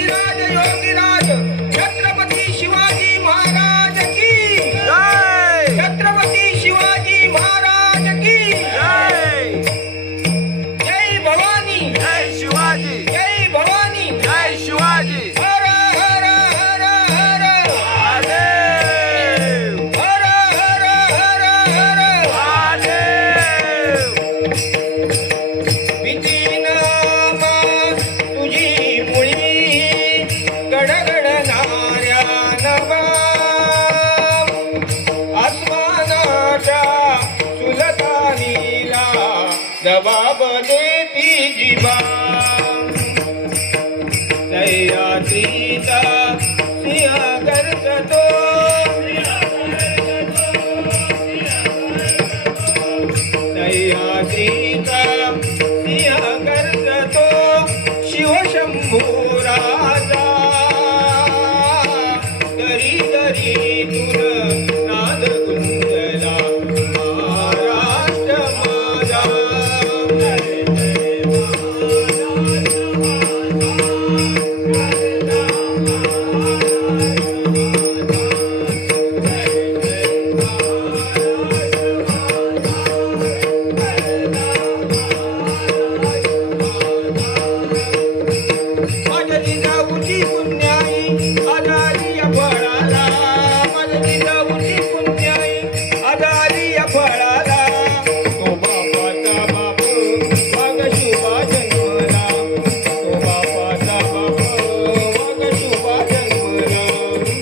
योगीराज योगीराज छत्रपती शिवाजी महाराज की जय छत्रपती शिवाजी महाराज की जय जय भवानी जय शिवाजी जय भवानी जय शिवाजी हर हर हर हर महादेव हर हर हर हर महादेव विधिनामा तुझी मुळी गडगडणाऱ्या नभा आसमानाच्या सुलतानीला जबाब देती जिबा सह्याद्रीचा सिंह गरजतो सह्याद्रीचा सिंह गरजतो शिवशंभू राजा दरी दरी तुर नाद गुंजला महाराष्ट्र माझा माझ्या जिजाऊची पुण्याई आजारी या फळाला माझ्या जिजाऊची पुण्याई आजारी या फळाला तो बापाचा बाप वाघ शुभा जन्मला तो बापाचा बाप वाघ शुभा जन्मला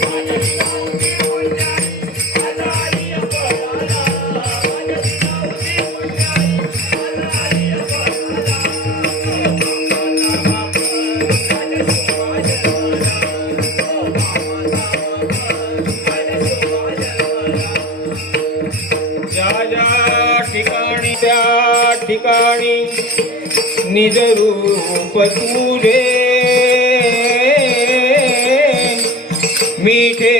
माझ्या जिजाऊची पुण्याई आजारी या फळाला माझ्या जिजाऊची पुण्याई आजारी या ज्या ज्या ठिकाणी त्या ठिकाणी निजरूप तुझे मिठे